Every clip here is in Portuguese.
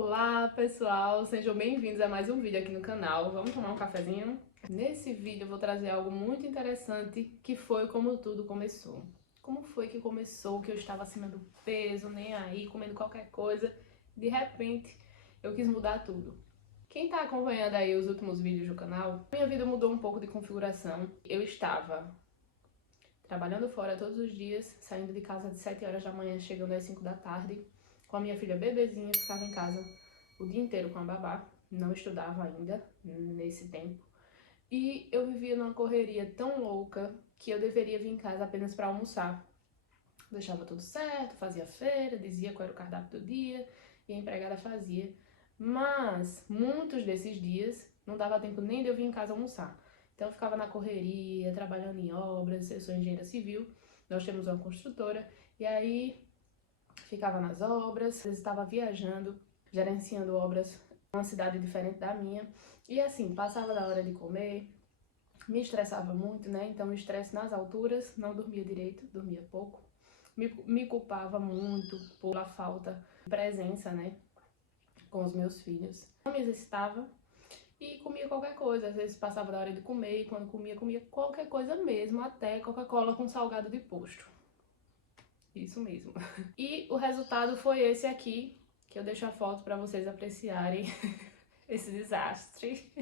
Olá pessoal, sejam bem-vindos a mais um vídeo aqui no canal. Vamos tomar um cafezinho? Nesse vídeo eu vou trazer algo muito interessante, que foi como tudo começou. Como foi que começou, que eu estava acima do peso, nem aí, comendo qualquer coisa. De repente, eu quis mudar tudo. Quem tá acompanhando aí os últimos vídeos do canal, minha vida mudou um pouco de configuração. Eu estava trabalhando fora todos os dias, saindo de casa de 7 horas da manhã, chegando às 5 da tarde. Com a minha filha bebezinha, ficava em casa o dia inteiro com a babá, não estudava ainda nesse tempo. E eu vivia numa correria tão louca que eu deveria vir em casa apenas para almoçar. Deixava tudo certo, fazia feira, dizia qual era o cardápio do dia e a empregada fazia. Mas muitos desses dias não dava tempo nem de eu vir em casa almoçar. Então eu ficava na correria, trabalhando em obras. Eu sou engenheira civil, nós temos uma construtora e aí ficava nas obras, às vezes estava viajando, gerenciando obras em uma cidade diferente da minha. E assim, passava da hora de comer, me estressava muito, né? Então, estresse nas alturas, não dormia direito, dormia pouco. Me culpava muito pela falta de presença, né? Com os meus filhos. Não me exercitava e comia qualquer coisa. Às vezes passava da hora de comer e quando comia qualquer coisa mesmo, até Coca-Cola com salgado de posto. Isso mesmo. E o resultado foi esse aqui, que eu deixo a foto para vocês apreciarem esse desastre.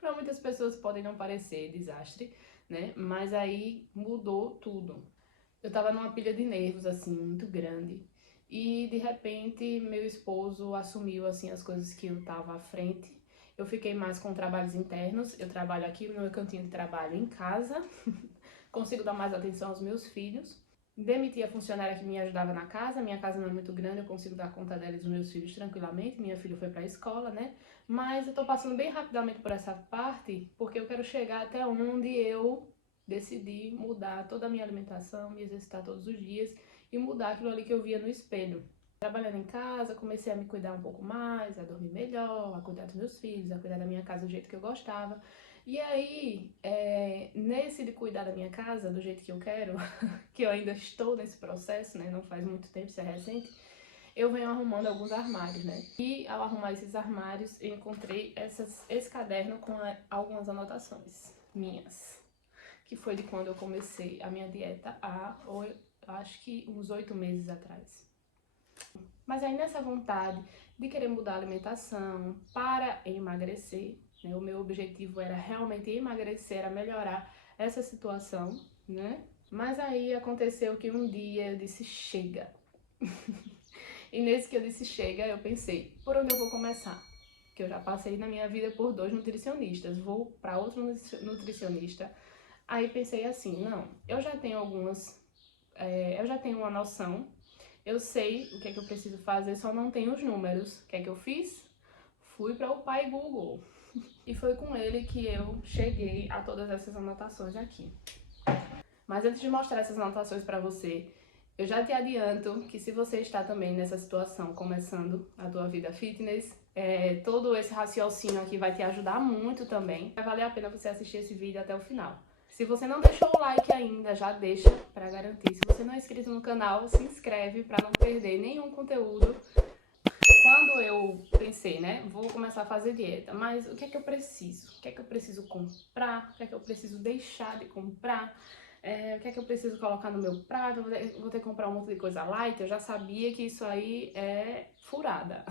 Para muitas pessoas podem não parecer desastre, né? Mas aí mudou tudo. Eu tava numa pilha de nervos, assim, muito grande. E de repente meu esposo assumiu, assim, as coisas que eu tava à frente. Eu fiquei mais com trabalhos internos. Eu trabalho aqui no meu cantinho de trabalho em casa. Consigo dar mais atenção aos meus filhos. Demiti a funcionária que me ajudava na casa. Minha casa não é muito grande, eu consigo dar conta dela e dos meus filhos tranquilamente. Minha filha foi para a escola, né? Mas eu tô passando bem rapidamente por essa parte, porque eu quero chegar até onde eu decidi mudar toda a minha alimentação, me exercitar todos os dias e mudar aquilo ali que eu via no espelho. Trabalhando em casa, comecei a me cuidar um pouco mais, a dormir melhor, a cuidar dos meus filhos, a cuidar da minha casa do jeito que eu gostava. E aí, nesse de cuidar da minha casa do jeito que eu quero, que eu ainda estou nesse processo, né, não faz muito tempo, isso é recente, eu venho arrumando alguns armários, né? E ao arrumar esses armários, eu encontrei esse caderno com algumas anotações minhas, que foi de quando eu comecei a minha dieta acho que uns 8 meses atrás. Mas aí nessa vontade de querer mudar a alimentação para emagrecer, né? O meu objetivo era realmente emagrecer, era melhorar essa situação, né? Mas aí aconteceu que um dia eu disse, chega. E nesse que eu disse chega, eu pensei, por onde eu vou começar? Que eu já passei na minha vida por 2 nutricionistas, vou para outro nutricionista. Aí pensei assim, não, eu já tenho eu já tenho uma noção, eu sei o que é que eu preciso fazer, só não tenho os números. O que é que eu fiz? Fui para o pai Google. E foi com ele que eu cheguei a todas essas anotações aqui. Mas antes de mostrar essas anotações para você, eu já te adianto que se você está também nessa situação, começando a tua vida fitness, todo esse raciocínio aqui vai te ajudar muito também. Vai valer a pena você assistir esse vídeo até o final. Se você não deixou o like ainda, já deixa para garantir. Se você não é inscrito no canal, se inscreve para não perder nenhum conteúdo. Quando eu pensei, né, vou começar a fazer dieta, mas o que é que eu preciso? O que é que eu preciso comprar? O que é que eu preciso deixar de comprar? O que é que eu preciso colocar no meu prato? Vou ter que comprar um monte de coisa light. Eu já sabia que isso aí é furada.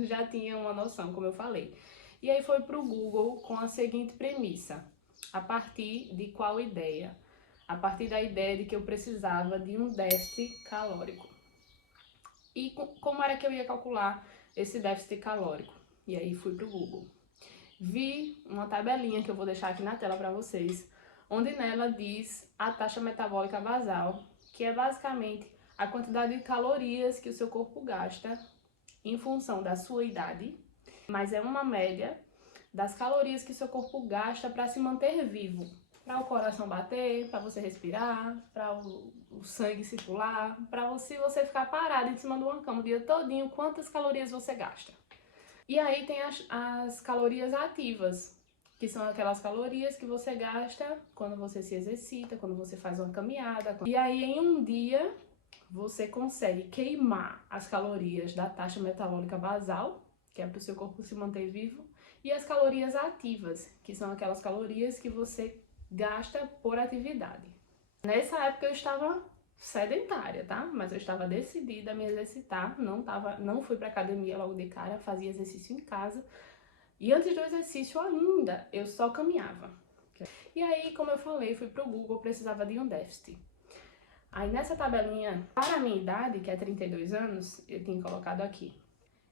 Já tinha uma noção, como eu falei. E aí foi pro Google com a seguinte premissa. A partir de qual ideia? A partir da ideia de que eu precisava de um déficit calórico. E como era que eu ia calcular esse déficit calórico? E aí fui pro Google. Vi uma tabelinha que eu vou deixar aqui na tela para vocês, onde nela diz a taxa metabólica basal, que é basicamente a quantidade de calorias que o seu corpo gasta em função da sua idade, mas é uma média das calorias que o seu corpo gasta para se manter vivo, para o coração bater, para você respirar, para o sangue circular, para se você ficar parado em cima de uma cama o dia todinho, quantas calorias você gasta. E aí tem as calorias ativas, que são aquelas calorias que você gasta quando você se exercita, quando você faz uma caminhada. E aí em um dia você consegue queimar as calorias da taxa metabólica basal, que é para o seu corpo se manter vivo, e as calorias ativas, que são aquelas calorias que você gasta por atividade. Nessa época eu estava sedentária, tá? Mas eu estava decidida a me exercitar, não fui para academia logo de cara, fazia exercício em casa. E antes do exercício ainda, eu só caminhava. E aí, como eu falei, fui pro Google, precisava de um déficit. Aí nessa tabelinha, para a minha idade, que é 32 anos, eu tinha colocado aqui.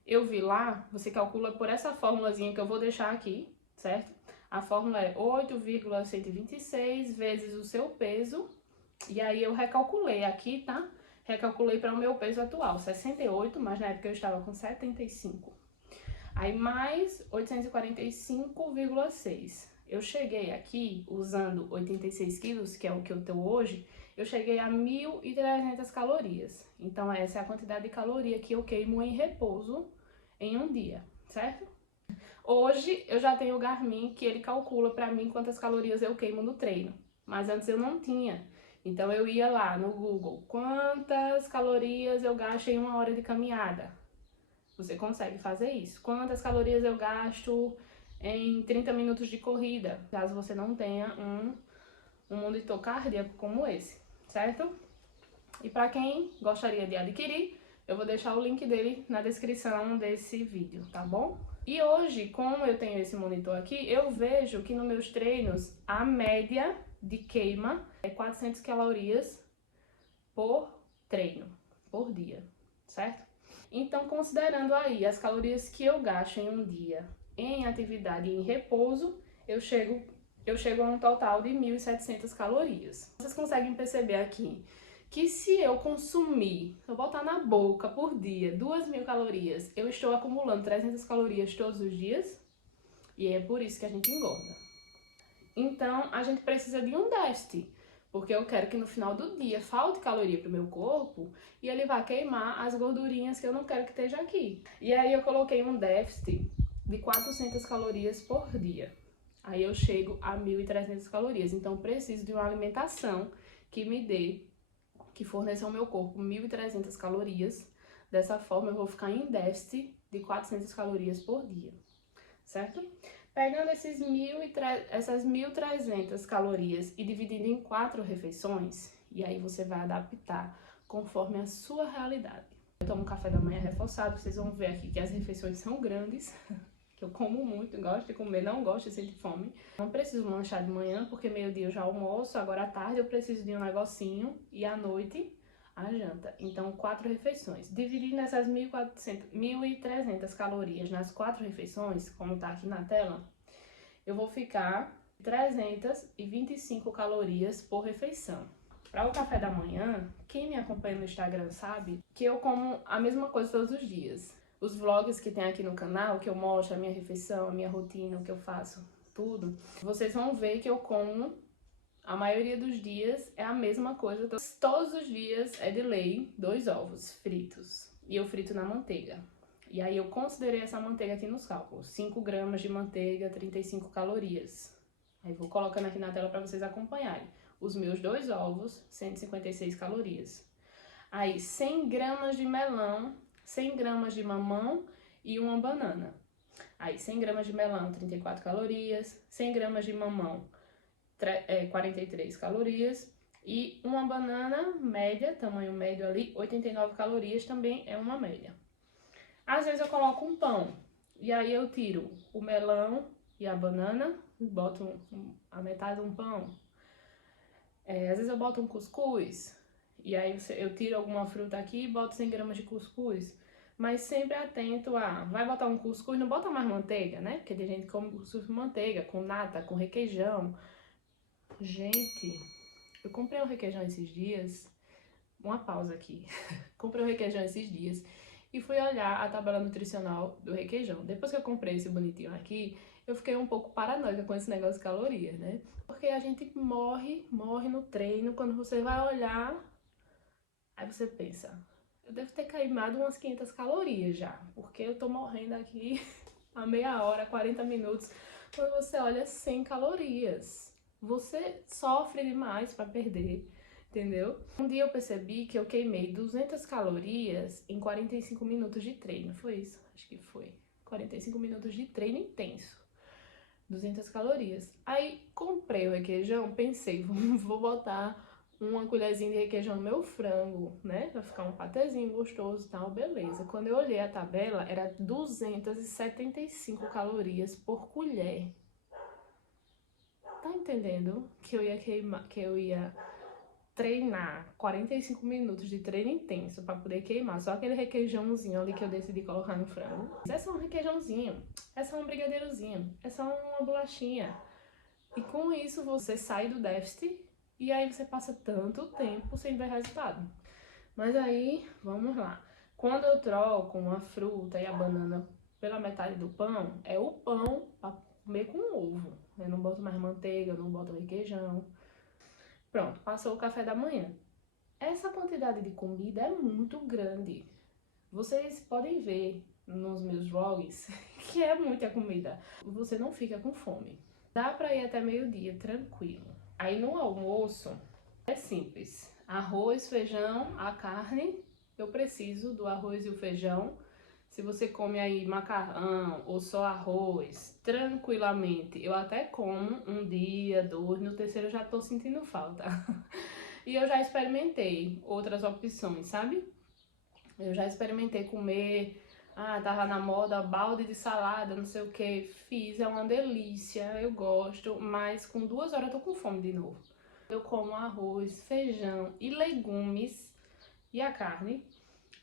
Eu vi lá, você calcula por essa formulazinha que eu vou deixar aqui, certo? A fórmula é 8,126 vezes o seu peso. E aí eu recalculei aqui, tá? Recalculei para o meu peso atual, 68, mas na época eu estava com 75. Aí mais 845,6. Eu cheguei aqui, usando 86 quilos, que é o que eu tenho hoje, eu cheguei a 1.300 calorias. Então essa é a quantidade de caloria que eu queimo em repouso em um dia, certo? Hoje eu já tenho o Garmin, que ele calcula para mim quantas calorias eu queimo no treino. Mas antes eu não tinha. Então eu ia lá no Google, quantas calorias eu gasto em 1 hora de caminhada? Você consegue fazer isso. Quantas calorias eu gasto em 30 minutos de corrida, caso você não tenha um monitor cardíaco como esse, certo? E para quem gostaria de adquirir, eu vou deixar o link dele na descrição desse vídeo, tá bom? E hoje, como eu tenho esse monitor aqui, eu vejo que nos meus treinos a média de queima é 400 calorias por treino, por dia, certo? Então, considerando aí as calorias que eu gasto em um dia em atividade e em repouso, eu chego a um total de 1.700 calorias. Vocês conseguem perceber aqui que se eu botar na boca por dia 2.000 calorias, eu estou acumulando 300 calorias todos os dias, e é por isso que a gente engorda. Então, a gente precisa de um déficit, porque eu quero que no final do dia falte caloria para o meu corpo e ele vai queimar as gordurinhas que eu não quero que esteja aqui. E aí eu coloquei um déficit de 400 calorias por dia. Aí eu chego a 1.300 calorias. Então eu preciso de uma alimentação que forneça ao meu corpo 1.300 calorias. Dessa forma eu vou ficar em déficit de 400 calorias por dia, certo? Pegando essas 1.300 calorias e dividindo em 4 refeições, e aí você vai adaptar conforme a sua realidade. Eu tomo café da manhã reforçado, vocês vão ver aqui que as refeições são grandes, que eu como muito, gosto de comer, não gosto de sentir fome. Não preciso lanchar de manhã, porque meio-dia eu já almoço, agora à tarde eu preciso de um negocinho, e à noite a janta. Então, 4 refeições. Dividindo essas 1.300 calorias nas 4 refeições, como tá aqui na tela, eu vou ficar 325 calorias por refeição. Para o café da manhã, quem me acompanha no Instagram sabe que eu como a mesma coisa todos os dias. Os vlogs que tem aqui no canal, que eu mostro a minha refeição, a minha rotina, o que eu faço, tudo, vocês vão ver que eu como. A maioria dos dias é a mesma coisa. Todos os dias é de lei 2 ovos fritos. E eu frito na manteiga. E aí eu considerei essa manteiga aqui nos cálculos. 5 gramas de manteiga, 35 calorias. Aí vou colocando aqui na tela para vocês acompanharem. Os meus 2 ovos, 156 calorias. Aí 100 gramas de melão, 100 gramas de mamão e uma banana. Aí 100 gramas de melão, 34 calorias. 100 gramas de mamão, 43 calorias, e uma banana média, tamanho médio ali, 89 calorias, também é uma média. Às vezes eu coloco um pão, e aí eu tiro o melão e a banana, boto a metade de um pão. Às vezes eu boto um cuscuz, e aí eu tiro alguma fruta aqui e boto 100 gramas de cuscuz. Mas sempre atento vai botar um cuscuz, não bota mais manteiga, né? Porque tem gente que come cuscuz com manteiga, com nata, com requeijão. Gente, eu comprei um requeijão esses dias, uma pausa aqui, comprei um requeijão esses dias e fui olhar a tabela nutricional do requeijão. Depois que eu comprei esse bonitinho aqui, eu fiquei um pouco paranoica com esse negócio de calorias, né? Porque a gente morre no treino, quando você vai olhar, aí você pensa, eu devo ter queimado umas 500 calorias já, porque eu tô morrendo aqui a meia hora, 40 minutos, quando você olha 100 calorias. Você sofre demais para perder, entendeu? Um dia eu percebi que eu queimei 200 calorias em 45 minutos de treino. Foi isso? Acho que foi. 45 minutos de treino intenso. 200 calorias. Aí comprei o requeijão, pensei, vou botar uma colherzinha de requeijão no meu frango, né? Pra ficar um patezinho gostoso e tal, beleza. Quando eu olhei a tabela, era 275 calorias por colher. Tá entendendo? Que eu ia queimar, que eu ia treinar 45 minutos de treino intenso pra poder queimar só aquele requeijãozinho ali que eu decidi colocar no frango. É só um requeijãozinho, é só um brigadeirozinho, é só uma bolachinha. E com isso você sai do déficit e aí você passa tanto tempo sem ver resultado. Mas aí, vamos lá. Quando eu troco uma fruta e a banana pela metade do pão, é o pão pra comer com ovo. Eu não boto mais manteiga, eu não boto requeijão. Pronto, passou o café da manhã. Essa quantidade de comida é muito grande. Vocês podem ver nos meus vlogs que é muita comida. Você não fica com fome. Dá pra ir até meio-dia, tranquilo. Aí no almoço é simples. Arroz, feijão, a carne. Eu preciso do arroz e o feijão. Se você come aí macarrão ou só arroz, tranquilamente, eu até como um dia, dois, no terceiro eu já tô sentindo falta. E eu já experimentei outras opções, sabe? Eu já experimentei comer, tava na moda balde de salada, não sei o que, fiz, é uma delícia, eu gosto, mas com 2 horas eu tô com fome de novo. Eu como arroz, feijão e legumes e a carne.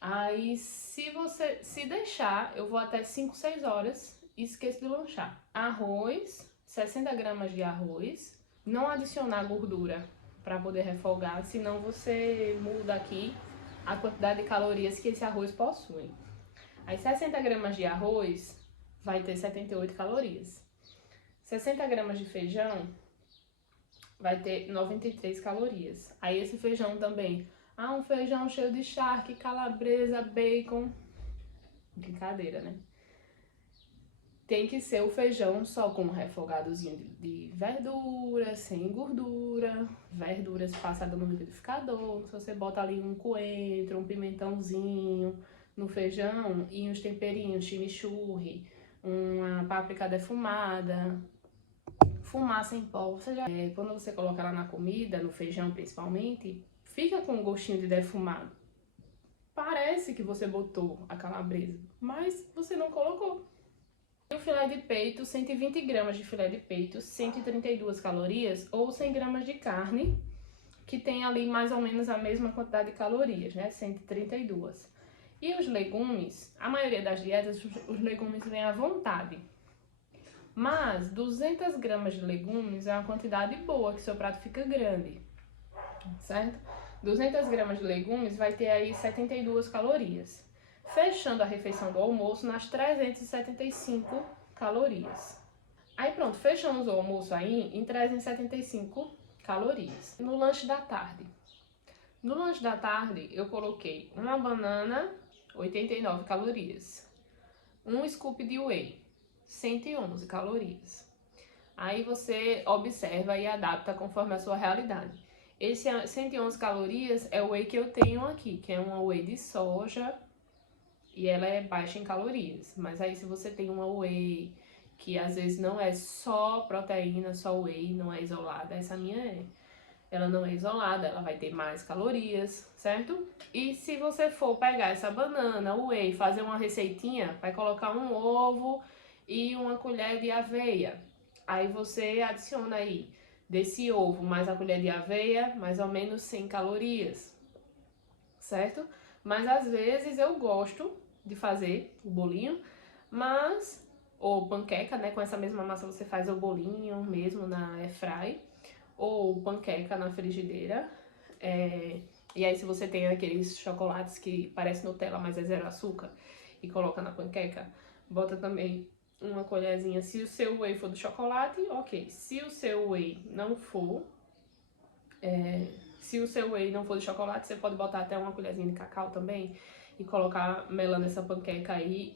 Aí, se deixar, eu vou até 5, 6 horas e esqueço de lanchar. Arroz, 60 gramas de arroz. Não adicionar gordura para poder refogar, senão você muda aqui a quantidade de calorias que esse arroz possui. Aí, 60 gramas de arroz vai ter 78 calorias. 60 gramas de feijão vai ter 93 calorias. Aí, esse feijão também... um feijão cheio de charque, calabresa, bacon. Brincadeira, né? Tem que ser o feijão só com um refogadozinho de verdura, sem gordura. Verduras passadas no liquidificador. Se você bota ali um coentro, um pimentãozinho no feijão e uns temperinhos, chimichurri, uma páprica defumada, fumaça em pó. Quando você coloca lá na comida, no feijão principalmente, fica com um gostinho de defumado. Parece que você botou a calabresa, mas você não colocou. O filé de peito, 120 gramas de filé de peito, 132 calorias, ou 100 gramas de carne, que tem ali mais ou menos a mesma quantidade de calorias, né? 132. E os legumes, a maioria das dietas, os legumes vêm à vontade. Mas 200 gramas de legumes é uma quantidade boa, que seu prato fica grande, certo? 200 gramas de legumes vai ter aí 72 calorias. Fechando a refeição do almoço nas 375 calorias. Aí pronto, fechamos o almoço aí em 375 calorias. No lanche da tarde. No lanche da tarde eu coloquei uma banana, 89 calorias. Um scoop de whey, 111 calorias. Aí você observa e adapta conforme a sua realidade. Esse 111 calorias é o whey que eu tenho aqui, que é uma whey de soja e ela é baixa em calorias. Mas aí se você tem uma whey que às vezes não é só proteína, só whey, não é isolada, essa minha é. Ela não é isolada, ela vai ter mais calorias, certo? E se você for pegar essa banana, o whey, fazer uma receitinha, vai colocar um ovo e uma colher de aveia. Aí você adiciona aí desse ovo mais a colher de aveia, mais ou menos 100 calorias, certo? Mas às vezes eu gosto de fazer o bolinho, ou panqueca, né? Com essa mesma massa você faz o bolinho mesmo na airfry, ou panqueca na frigideira. E aí se você tem aqueles chocolates que parece Nutella, mas é zero açúcar, e coloca na panqueca, bota também uma colherzinha. Se o seu whey for do chocolate, ok. Se o seu whey não for, de chocolate, você pode botar até uma colherzinha de cacau também e colocar melando essa panqueca aí,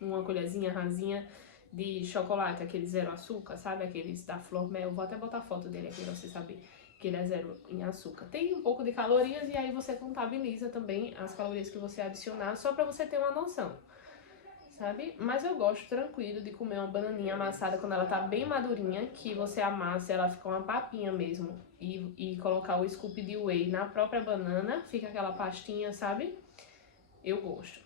uma colherzinha rasinha de chocolate, aquele zero açúcar, sabe? Aqueles da Flor Mel. Vou até botar foto dele aqui pra você saber que ele é zero em açúcar. Tem um pouco de calorias e aí você contabiliza também as calorias que você adicionar, só pra você ter uma noção, sabe? Mas eu gosto tranquilo de comer uma bananinha amassada quando ela tá bem madurinha, que você amassa e ela fica uma papinha mesmo. E colocar o scoop de whey na própria banana, fica aquela pastinha, sabe? Eu gosto.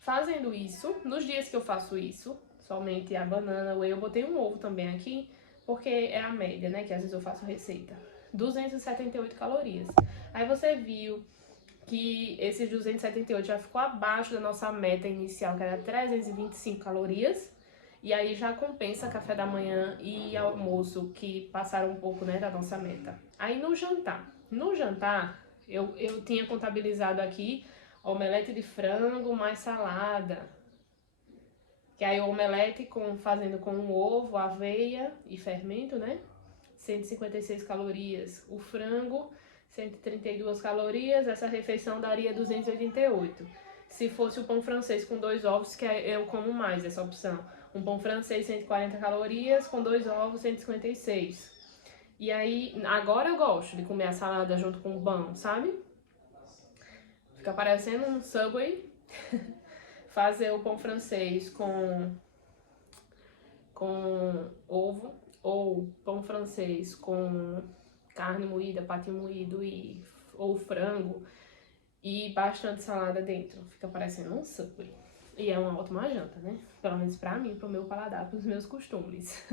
Fazendo isso, nos dias que eu faço isso, somente a banana, o whey, eu botei um ovo também aqui, porque é a média, né? Que às vezes eu faço receita. 278 calorias. Aí você viu que esses 278 já ficou abaixo da nossa meta inicial, que era 325 calorias. E aí já compensa café da manhã e almoço, que passaram um pouco, né, da nossa meta. Aí no jantar eu tinha contabilizado aqui omelete de frango mais salada. Que aí o omelete fazendo com um ovo, aveia e fermento, né? 156 calorias. O frango, 132 calorias. Essa refeição daria 288. Se fosse o pão francês com 2 ovos, que eu como mais essa opção. Um pão francês, 140 calorias, com 2 ovos, 156. E aí, agora eu gosto de comer a salada junto com o pão, sabe? Fica parecendo um Subway. Fazer o pão francês com ovo, ou pão francês com carne moída, patinho moído ou frango e bastante salada dentro. Fica parecendo um Subway. E é uma ótima janta, né? Pelo menos pra mim, pro meu paladar, pros meus costumes.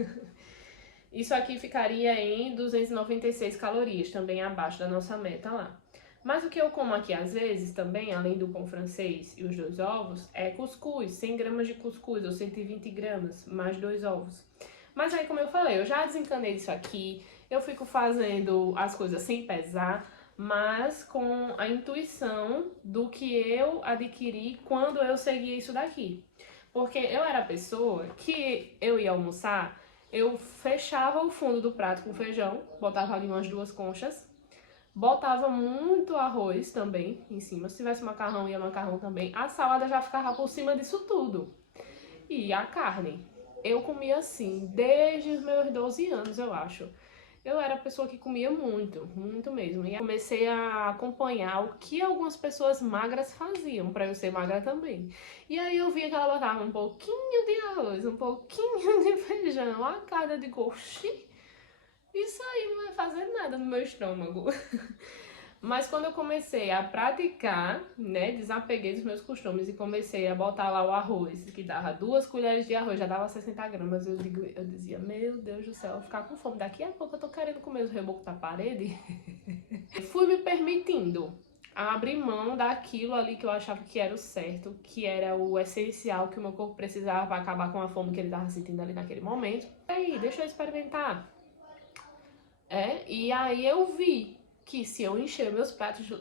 Isso aqui ficaria em 296 calorias, também abaixo da nossa meta lá. Mas o que eu como aqui às vezes também, além do pão francês e os 2 ovos, é cuscuz, 100 gramas de cuscuz ou 120 gramas, mais 2 ovos. Mas aí, como eu falei, eu já desencanei disso aqui, eu fico fazendo as coisas sem pesar, mas com a intuição do que eu adquiri quando eu segui isso daqui. Porque eu era a pessoa que eu ia almoçar, eu fechava o fundo do prato com feijão, botava ali umas 2 conchas, botava muito arroz também em cima. Se tivesse macarrão, ia macarrão também. A salada já ficava por cima disso tudo. E a carne. Eu comia assim, desde os meus 12 anos, eu acho. Eu era a pessoa que comia muito, muito mesmo. E comecei a acompanhar o que algumas pessoas magras faziam, pra eu ser magra também. E aí eu via que ela botava um pouquinho de arroz, um pouquinho de feijão, a cada de coxi. Isso aí não vai fazer nada no meu estômago. Mas quando eu comecei a praticar, né, desapeguei dos meus costumes e comecei a botar lá o arroz, que dava 2 colheres de arroz, já dava 60 gramas, eu dizia, meu Deus do céu, eu vou ficar com fome, daqui a pouco eu tô querendo comer os rebocos da parede. Fui me permitindo abrir mão daquilo ali que eu achava que era o certo, que era o essencial que o meu corpo precisava para acabar com a fome que ele tava sentindo ali naquele momento. E aí, deixa eu experimentar. E aí eu vi que se eu encher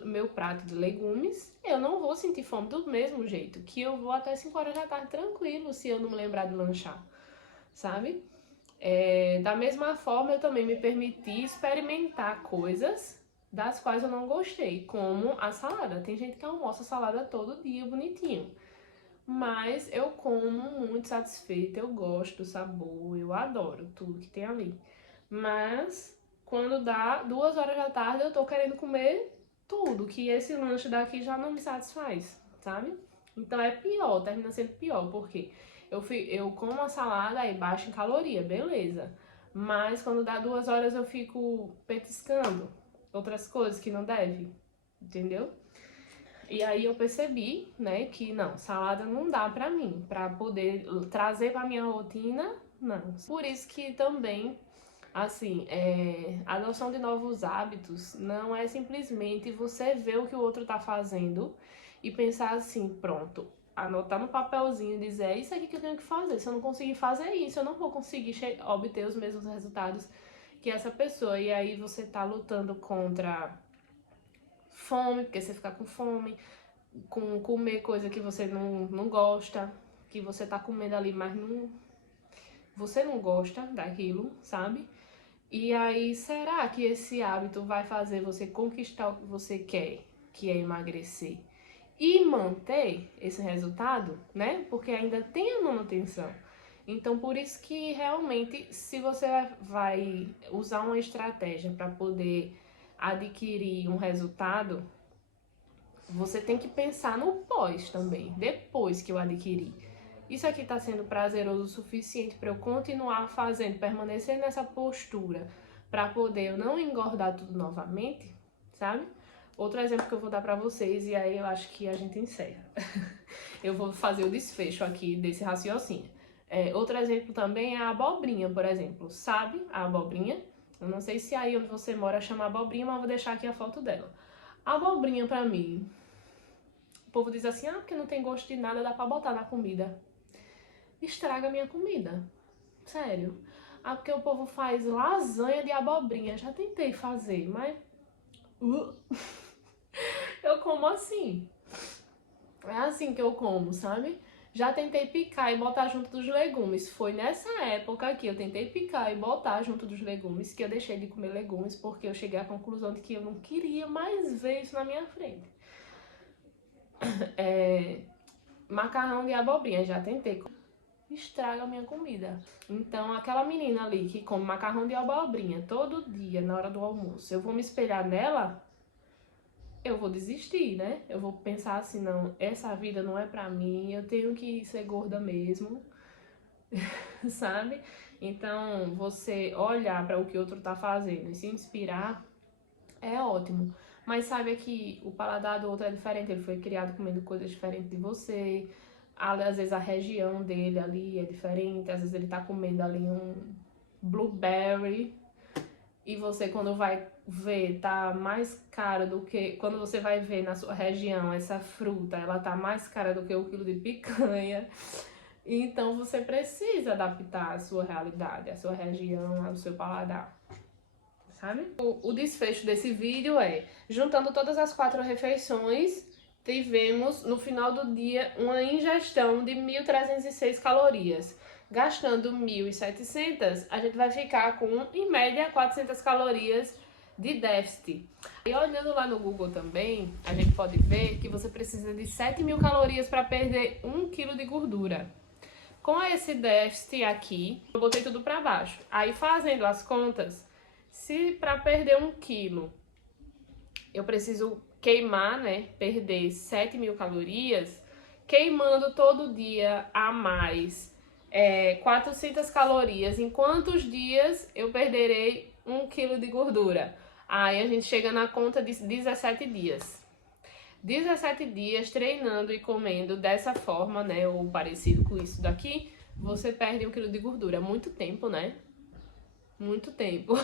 meu prato de legumes, eu não vou sentir fome do mesmo jeito, que eu vou até 5 horas da tarde tranquilo se eu não me lembrar de lanchar, sabe? Da mesma forma, eu também me permiti experimentar coisas das quais eu não gostei, como a salada. Tem gente que almoça salada todo dia, bonitinho. Mas eu como muito satisfeita, eu gosto do sabor, eu adoro tudo que tem ali. Mas quando dá 2 horas da tarde, eu tô querendo comer tudo, que esse lanche daqui já não me satisfaz, sabe? Então é pior, termina sendo pior, porque eu como a salada e baixa em caloria, beleza. Mas quando dá 2 horas eu fico petiscando outras coisas que não deve, entendeu? E aí eu percebi, né, que não, salada não dá pra mim, pra poder trazer pra minha rotina, não. Por isso que também, assim, a noção de novos hábitos não é simplesmente você ver o que o outro tá fazendo e pensar assim, pronto, anotar no papelzinho e dizer, é isso aqui que eu tenho que fazer, se eu não conseguir fazer isso, eu não vou conseguir obter os mesmos resultados que essa pessoa. E aí você tá lutando contra fome, porque você fica com fome, com comer coisa que você não gosta, que você tá comendo ali, mas você não gosta daquilo, sabe? E aí, será que esse hábito vai fazer você conquistar o que você quer, que é emagrecer, e manter esse resultado, né? Porque ainda tem a manutenção. Então, por isso que realmente, se você vai usar uma estratégia para poder adquirir um resultado, Você tem que pensar no pós também, depois que eu adquiri. Isso aqui está sendo prazeroso o suficiente para eu continuar fazendo, permanecer nessa postura, para poder eu não engordar tudo novamente, sabe? Outro exemplo que eu vou dar para vocês, e aí eu acho que a gente encerra. Eu vou fazer o desfecho aqui desse raciocínio. Outro exemplo também é a abobrinha, por exemplo. Sabe a abobrinha? Eu não sei se aí onde você mora chama abobrinha, mas eu vou deixar aqui a foto dela. A abobrinha, pra mim, o povo diz assim, porque não tem gosto de nada, dá pra botar na comida. Estraga a minha comida. Sério. Porque o povo faz lasanha de abobrinha. Já tentei fazer, mas... eu como assim. É assim que eu como, sabe? Já tentei picar e botar junto dos legumes. Foi nessa época que eu tentei picar e botar junto dos legumes que eu deixei de comer legumes, porque eu cheguei à conclusão de que eu não queria mais ver isso na minha frente. Macarrão de abobrinha, já tentei. Estraga a minha comida. Então, aquela menina ali que come macarrão de abobrinha todo dia na hora do almoço, eu vou me espelhar nela? Eu vou desistir, né? Eu vou pensar assim, não, essa vida não é pra mim, eu tenho que ser gorda mesmo, sabe? Então, você olhar para o que o outro tá fazendo e se inspirar é ótimo. Mas saiba que o paladar do outro é diferente, ele foi criado comendo coisas diferentes de você, às vezes a região dele ali é diferente, às vezes ele tá comendo ali um blueberry, e você quando vai ver tá mais cara do que... Quando você vai ver na sua região essa fruta, ela tá mais cara do que o quilo de picanha. Então você precisa adaptar a sua realidade, a sua região, ao seu paladar, sabe? O desfecho desse vídeo é, juntando todas as 4 refeições, tivemos no final do dia uma ingestão de 1.306 calorias. Gastando 1.700, a gente vai ficar com, em média, 400 calorias de déficit. E olhando lá no Google também, a gente pode ver que você precisa de 7.000 calorias para perder 1 kg de gordura. Com esse déficit aqui, eu botei tudo para baixo. Aí fazendo as contas, se para perder 1 kg eu preciso queimar, né, perder 7.000 calorias, queimando todo dia a mais 400 calorias, em quantos dias eu perderei 1 kg de gordura? Aí a gente chega na conta de 17 dias. 17 dias treinando e comendo dessa forma, né, ou parecido com isso daqui, você perde 1 kg de gordura. Muito tempo, né? Muito tempo.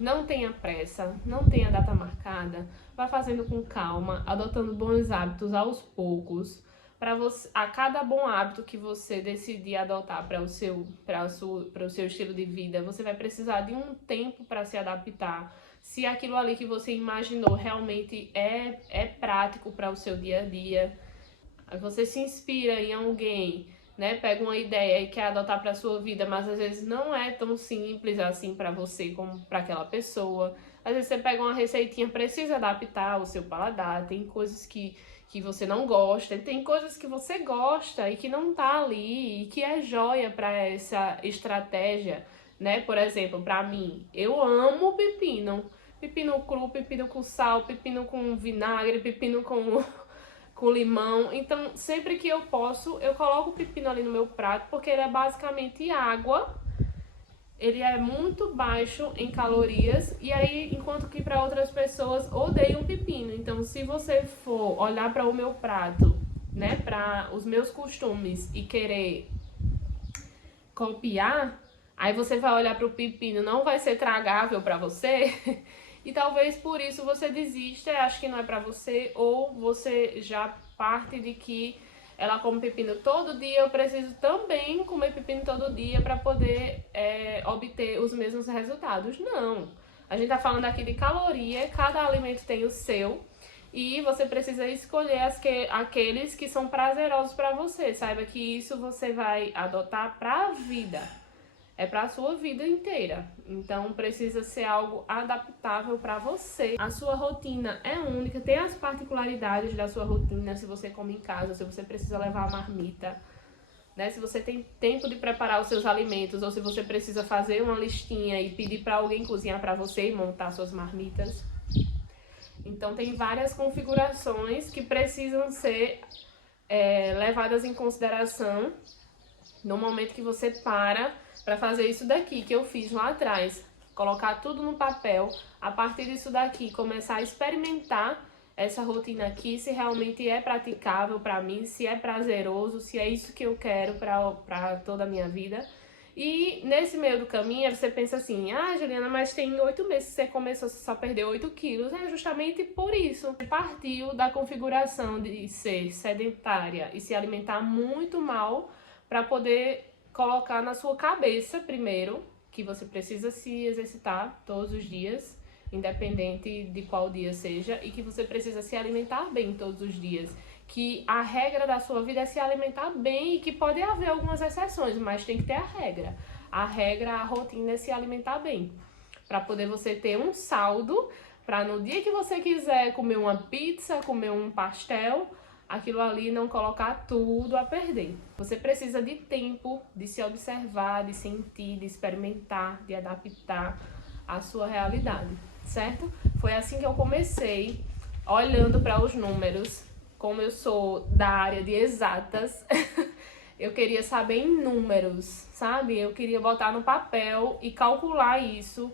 Não tenha pressa, não tenha data marcada, vá fazendo com calma, adotando bons hábitos aos poucos. Para você, a cada bom hábito que você decidir adotar para o seu estilo de vida, você vai precisar de um tempo para se adaptar. Se aquilo ali que você imaginou realmente é prático para o seu dia a dia, você se inspira em alguém, né? Pega uma ideia e quer adotar para sua vida, mas às vezes não é tão simples assim para você como para aquela pessoa. Às vezes você pega uma receitinha, precisa adaptar o seu paladar, tem coisas que você não gosta, tem coisas que você gosta e que não tá ali e que é joia para essa estratégia, né? Por exemplo, para mim, eu amo pepino. Pepino cru, pepino com sal, pepino com vinagre, pepino com limão. Então, sempre que eu posso, eu coloco o pepino ali no meu prato, porque ele é basicamente água. Ele é muito baixo em calorias, e aí, enquanto que para outras pessoas odeiam pepino. Então, se você for olhar para o meu prato, né, para os meus costumes e querer copiar, aí você vai olhar para o pepino, não vai ser tragável para você, e talvez por isso você desista, acho que não é para você, ou você já parte de que ela come pepino todo dia, eu preciso também comer pepino todo dia para poder obter os mesmos resultados. Não, a gente tá falando aqui de caloria, cada alimento tem o seu, e você precisa escolher aqueles que são prazerosos para você. Saiba que isso você vai adotar para a vida, é para a sua vida inteira. Então precisa ser algo adaptável para você. A sua rotina é única, tem as particularidades da sua rotina, se você come em casa, se você precisa levar a marmita, né? Se você tem tempo de preparar os seus alimentos, ou se você precisa fazer uma listinha e pedir para alguém cozinhar para você e montar suas marmitas. Então tem várias configurações que precisam ser levadas em consideração no momento que você para fazer isso daqui que eu fiz lá atrás. Colocar tudo no papel, a partir disso daqui começar a experimentar essa rotina aqui, se realmente é praticável para mim, se é prazeroso, se é isso que eu quero para toda a minha vida. E nesse meio do caminho, você pensa assim, Juliana, mas tem 8 meses que você começou, você só perdeu 8 quilos. É justamente por isso. Você partiu da configuração de ser sedentária e se alimentar muito mal para poder colocar na sua cabeça, primeiro, que você precisa se exercitar todos os dias, independente de qual dia seja, e que você precisa se alimentar bem todos os dias. Que a regra da sua vida é se alimentar bem e que pode haver algumas exceções, mas tem que ter a regra. A regra, a rotina é se alimentar bem. Para poder você ter um saldo, para no dia que você quiser comer uma pizza, comer um pastel, aquilo ali não colocar tudo a perder. Você precisa de tempo de se observar, de sentir, de experimentar, de adaptar à sua realidade, certo? Foi assim que eu comecei, olhando para os números. Como eu sou da área de exatas, eu queria saber em números, sabe? Eu queria botar no papel e calcular isso,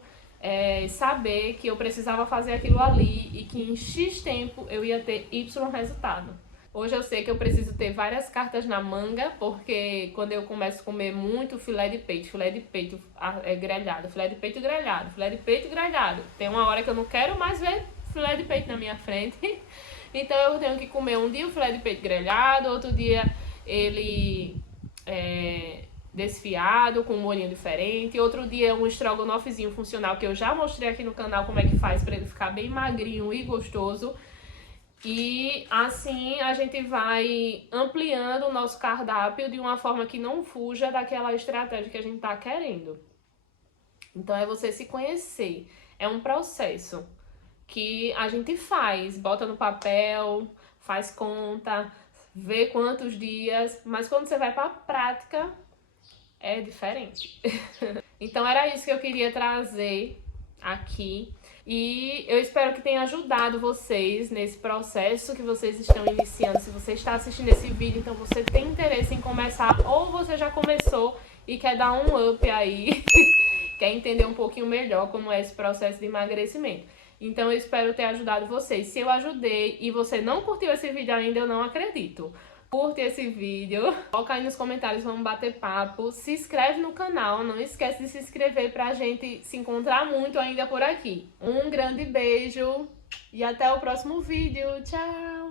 saber que eu precisava fazer aquilo ali e que em X tempo eu ia ter Y resultado. Hoje eu sei que eu preciso ter várias cartas na manga, porque quando eu começo a comer muito filé de peito grelhado, filé de peito grelhado, filé de peito grelhado, tem uma hora que eu não quero mais ver filé de peito na minha frente. Então eu tenho que comer um dia o filé de peito grelhado, outro dia ele desfiado, com um molhinho diferente, outro dia um estrogonofezinho funcional, que eu já mostrei aqui no canal como é que faz para ele ficar bem magrinho e gostoso. E assim a gente vai ampliando o nosso cardápio de uma forma que não fuja daquela estratégia que a gente tá querendo. Então é você se conhecer, é um processo que a gente faz, bota no papel, faz conta, vê quantos dias, mas quando você vai para a prática é diferente. Então era isso que eu queria trazer aqui e eu espero que tenha ajudado vocês nesse processo que vocês estão iniciando. Se você está assistindo esse vídeo, então você tem interesse em começar ou você já começou e quer dar um up aí, quer entender um pouquinho melhor como é esse processo de emagrecimento. Então eu espero ter ajudado vocês. Se eu ajudei e você não curtiu esse vídeo ainda, eu não acredito. Curte esse vídeo, coloca aí nos comentários, vamos bater papo. Se inscreve no canal, não esquece de se inscrever pra gente se encontrar muito ainda por aqui. Um grande beijo e até o próximo vídeo. Tchau!